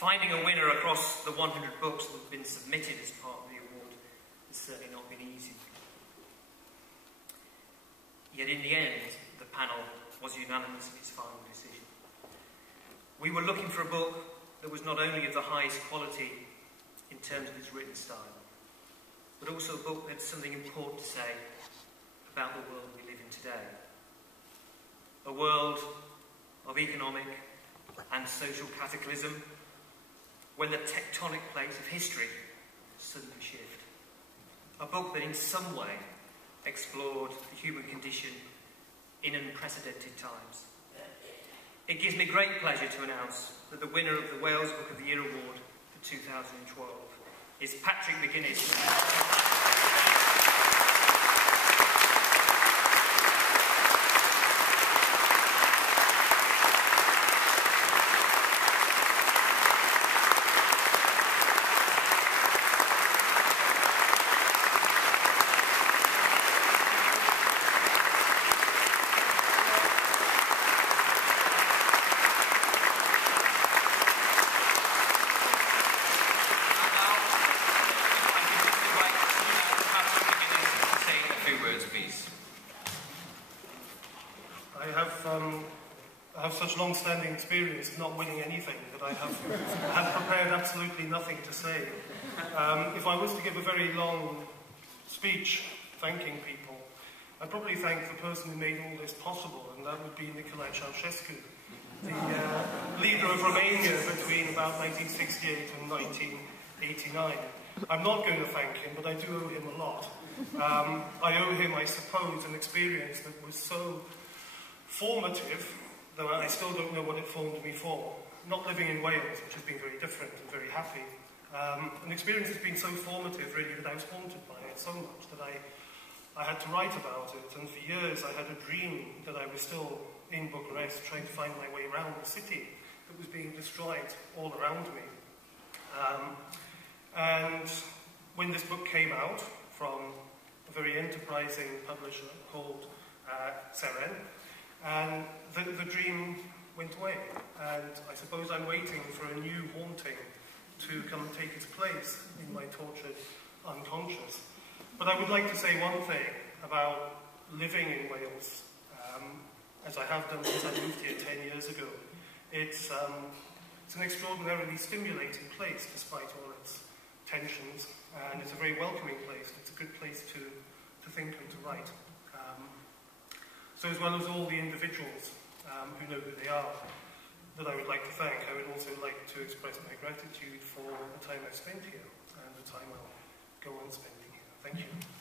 Finding a winner across the 100 books that have been submitted as part of the award has certainly not been easy. Yet in the end, the panel was unanimous in its final decision. We were looking for a book that was not only of the highest quality in terms of its written style, but also a book that had something important to say about the world we live in today. A world of economic and social cataclysm, when the tectonic plates of history suddenly shift. A book that in some way explored the human condition in unprecedented times. It gives me great pleasure to announce that the winner of the Wales Book of the Year Award for 2012 is Patrick McGuinness. I have such long-standing experience of not winning anything that I have prepared absolutely nothing to say. If I was to give a very long speech thanking people, I'd probably thank the person who made all this possible, and that would be Nicolae Ceausescu, the leader of Romania between about 1968 and 1989. I'm not going to thank him, but I do owe him a lot. I owe him, I suppose, an experience that was so formative that I still don't know what it formed me for. Not living in Wales, which has been very different and very happy. An experience that's been so formative, really, that I was haunted by it so much that I had to write about it. And for years I had a dream that I was still in Bucharest trying to find my way around the city that was being destroyed all around me. And when this book came out from a very enterprising publisher called Seren, and the dream went away, and I suppose I'm waiting for a new haunting to come and take its place in my tortured unconscious. But I would like to say one thing about living in Wales, as I have done since I moved here 10 years ago. It's an extraordinarily stimulating place despite all its tensions, and it's a very welcoming place. It's a good place to think and to write. So as well as all the individuals who know who they are that I would like to thank, I would also like to express my gratitude for the time I've spent here and the time I'll go on spending here. Thank you.